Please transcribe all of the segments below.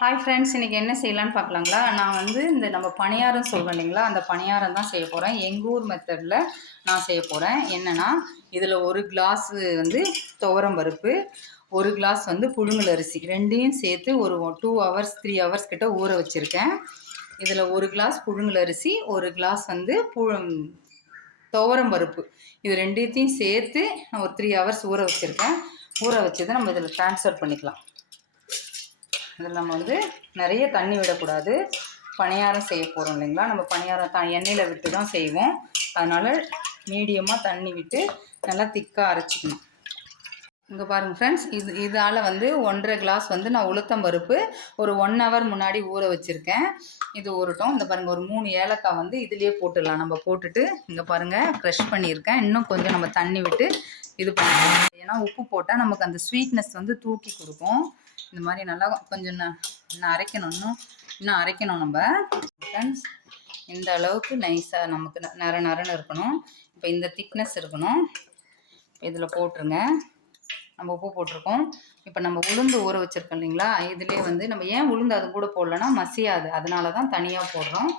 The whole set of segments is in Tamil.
ஹாய் ஃப்ரெண்ட்ஸ், இன்றைக்கி என்ன செய்யலான்னு பார்க்கலாங்களா? நான் வந்து இந்த நம்ம பணியாரம் சொல்கிறோம் இல்லைங்களா, அந்த பணியாரம் தான் செய்ய போகிறேன். எங்கள் ஊர் மெத்தடில் நான் செய்ய போகிறேன். என்னென்னா, இதில் ஒரு கிளாஸு வந்து துவரம் பருப்பு, ஒரு கிளாஸ் வந்து புழுங்கல் அரிசி, ரெண்டையும் சேர்த்து ஒரு 2 ஹவர்ஸ் 3 ஹவர்ஸ் கிட்ட ஊற வச்சுருக்கேன். இதில் ஒரு கிளாஸ் புழுங்கல் அரிசி, ஒரு கிளாஸ் வந்து துவரம் பருப்பு, இது ரெண்டுத்தையும் சேர்த்து நான் ஒரு 3 ஹவர்ஸ் ஊற வச்சுருக்கேன். ஊற வச்சதை நம்ம இதில் ட்ரான்ஸ்ஃபர் பண்ணிக்கலாம். இதில் நம்ம வந்து நிறைய தண்ணி விடக்கூடாது. பணியாரம் செய்ய போகிறோம் இல்லைங்களா, நம்ம பணியாரம் எண்ணெயில் விட்டு தான் செய்வோம். அதனால் மீடியமாக தண்ணி விட்டு நல்லா திக்காக அரைச்சிக்கணும். இங்கே பாருங்கள் ஃப்ரெண்ட்ஸ், இதால் வந்து 1.5 கிளாஸ் வந்து நான் உளுத்தம் பருப்பு ஒரு 1 ஹவர் முன்னாடி ஊற வச்சுருக்கேன். இது ஊறட்டும். இந்த பாருங்கள், ஒரு 3 ஏலக்காய் வந்து இதுலேயே போட்டுடலாம். நம்ம போட்டுட்டு இங்கே பாருங்கள் க்ரஷ் பண்ணியிருக்கேன். இன்னும் கொஞ்சம் நம்ம தண்ணி விட்டு இது பண்ணிக்கலாம். ஏன்னா உப்பு போட்டால் நமக்கு அந்த ஸ்வீட்னஸ் வந்து தூக்கி கொடுக்கும். இந்த மாதிரி நல்லா கொஞ்சம் இன்னும் அரைக்கணும். இன்னும் அரைக்கணும் நம்ம ஃப்ரெண்ட்ஸ். இந்த அளவுக்கு நைஸாக நமக்கு நரன்னு இருக்கணும். இப்போ இந்த திக்னஸ் இருக்கணும். இதில் போட்டுருங்க. நம்ம உப்பு போட்டிருக்கோம். இப்போ நம்ம உளுந்து ஊற வச்சுருக்கோம் இல்லைங்களா, இதுலேயே வந்து நம்ம ஏன் உளுந்து அது கூட போடலன்னா மசியாது, அதனால தான் தனியாக போடுறோம்.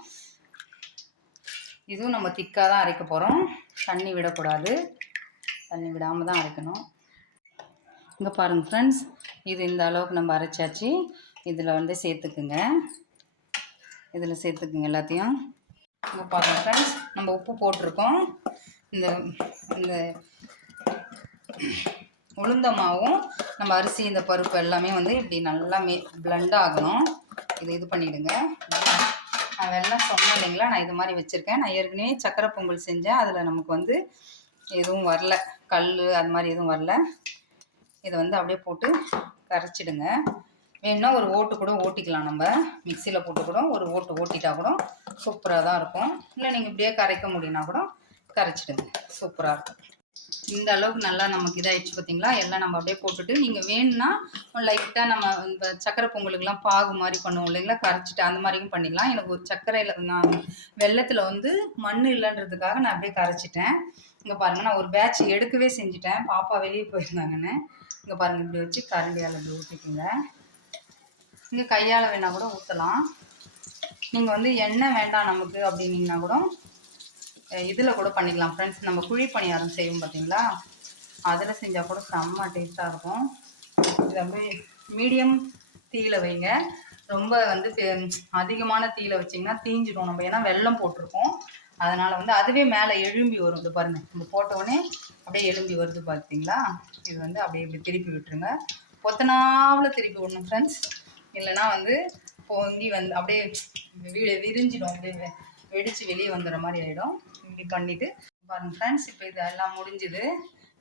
இதுவும் நம்ம திக்காக தான் அரைக்க போகிறோம். தண்ணி விடக்கூடாது, தண்ணி விடாமல் தான் அரைக்கணும். இங்கே பாருங்கள் ஃப்ரெண்ட்ஸ், இது இந்த அளவுக்கு நம்ம அரைச்சாச்சு. இதில் வந்து சேர்த்துக்குங்க. இதில் சேர்த்துக்குங்க எல்லாத்தையும். இங்கே பாருங்கள் ஃப்ரெண்ட்ஸ், நம்ம உப்பு போட்டிருக்கோம். இந்த இந்த உளுந்த மாவும் நம்ம அரிசி இந்த பருப்பு எல்லாமே வந்து இப்படி நல்லா பிளண்ட் ஆகணும். இது பண்ணிவிடுங்க. நான் வெல்லம் சொன்னேன் இல்லைங்களா, நான் இது மாதிரி வச்சுருக்கேன். நான் ஏற்கனவே சக்கரை பொங்கல் செஞ்சேன். அதில் நமக்கு வந்து எதுவும் வரல, கல் அது மாதிரி எதுவும் வரல. இதை வந்து அப்படியே போட்டு கரைச்சிடுங்க. வேணுன்னா ஒரு ஓட்டு கூட ஓட்டிக்கலாம். நம்ம மிக்சியில் போட்டு கூட ஒரு ஓட்டு ஓட்டிட்டா கூட சூப்பராக தான் இருக்கும். இல்லை நீங்கள் இப்படியே கரைக்க முடியும்னா கூட கரைச்சிடுங்க, சூப்பராக இருக்கும். இந்த அளவுக்கு நல்லா நமக்கு இதாகிடுச்சு பார்த்தீங்களா. எல்லாம் நம்ம அப்படியே போட்டுட்டு நீங்கள் வேணும்னா லைட்டாக நம்ம இந்த சக்கரை பொங்கலுக்கெல்லாம் பாகு மாதிரி பண்ணுவோம் இல்லைங்களா, கரைச்சிட்டு அந்த மாதிரியும் பண்ணிக்கலாம். எனக்கு ஒரு சர்க்கரையில் நான் வெள்ளத்தில் வந்து மண் இல்லைன்றதுக்காக நான் அப்படியே கரைச்சிட்டேன். இங்கே பாருங்கள், நான் ஒரு பேட்ச் எடுக்கவே செஞ்சுட்டேன். பாப்பா வெளியே போயிருந்தாங்கன்னு. இங்கே பாருங்கள், இப்படி வச்சு கரண்டியால் இப்படி ஊற்றிக்குங்க. இங்கே கையால் வேணால் கூட ஊற்றலாம். நீங்கள் வந்து எண்ணெய் வேண்டாம் நமக்கு அப்படின்னீங்கன்னா கூட இதில் கூட பண்ணிக்கலாம் ஃப்ரெண்ட்ஸ். நம்ம குழி பணியாரம் செய்வோம் பார்த்தீங்களா, அதில் செஞ்சால் கூட செம்ம டேஸ்ட்டாக இருக்கும். இது அப்படியே மீடியம் தீயில வைங்க. ரொம்ப வந்து அதிகமான தீயில வச்சிங்கன்னா தீஞ்சிடும் நம்ம, ஏன்னா வெல்லம் போட்டிருக்கோம். அதனால் வந்து அதுவே மேலே எழும்பி வரும். இது பாருங்கள், நம்ம போட்டவுடனே அப்படியே எழும்பி வருது பார்த்தீங்களா. இது வந்து அப்படியே இப்படி திருப்பி விட்டுருங்க. கொத்தனாவில் திருப்பி விடணும் ஃப்ரெண்ட்ஸ். இல்லைன்னா வந்து பொங்கி வந்து அப்படியே விரிஞ்சிடும், அப்படியே வெடித்து வெளியே வந்துடுற மாதிரி ஆகிடும். இப்படி பண்ணிவிட்டு பாருங்கள் ஃப்ரெண்ட்ஸ், இப்போ இது எல்லாம் முடிஞ்சுது.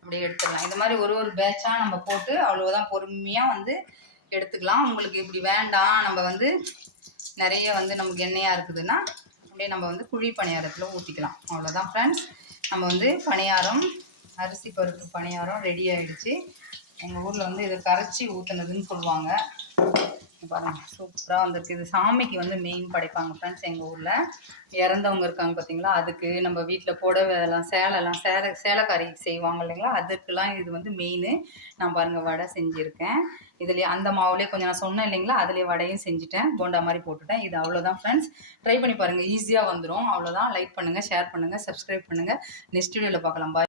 அப்படியே எடுத்துடலாம். இந்த மாதிரி ஒரு பேட்சாக நம்ம போட்டு அவ்வளோதான் பொறுமையாக வந்து எடுத்துக்கலாம். உங்களுக்கு இப்படி வேண்டாம், நம்ம வந்து நிறைய வந்து நமக்கு எண்ணெயாக இருக்குதுன்னா அப்படியே நம்ம வந்து குழி பணியாரத்தில் ஊற்றிக்கலாம். அவ்வளோதான் ஃப்ரெண்ட்ஸ். நம்ம வந்து பணியாரம், அரிசி பருப்பு பணியாரம் ரெடி ஆகிடுச்சு. எங்கள் ஊரில் வந்து இதை கரைச்சி ஊற்றுனதுன்னு சொல்லுவாங்க. பாருங்கள், சூப்பராக வந்துருக்கு. இது சாமிக்கு வந்து மெயின் படைப்பாங்க ஃப்ரெண்ட்ஸ். எங்கள் ஊரில் இறந்தவங்க இருக்காங்க பார்த்தீங்களா, அதுக்கு நம்ம வீட்டில் புடவைலாம் சேலைக்காரி செய்வாங்க இல்லைங்களா, அதுக்கெல்லாம் இது வந்து மெயின். நான் பாருங்கள் வடை செஞ்சுருக்கேன். இதுலேயே அந்த மாவுலேயே கொஞ்சம் நான் சொன்னேன் இல்லைங்களா, அதுலேயே வடையும் செஞ்சுட்டேன், போண்டா மாதிரி போட்டுட்டேன். இது அவ்வளோதான் ஃப்ரெண்ட்ஸ். ட்ரை பண்ணி பாருங்கள், ஈஸியாக வந்துடும். அவ்வளோதான். லைக் பண்ணுங்கள், ஷேர் பண்ணுங்கள், சப்ஸ்கிரைப் பண்ணுங்கள். நெக்ஸ்ட் வீடியோவில் பார்க்கலாம். பாய்.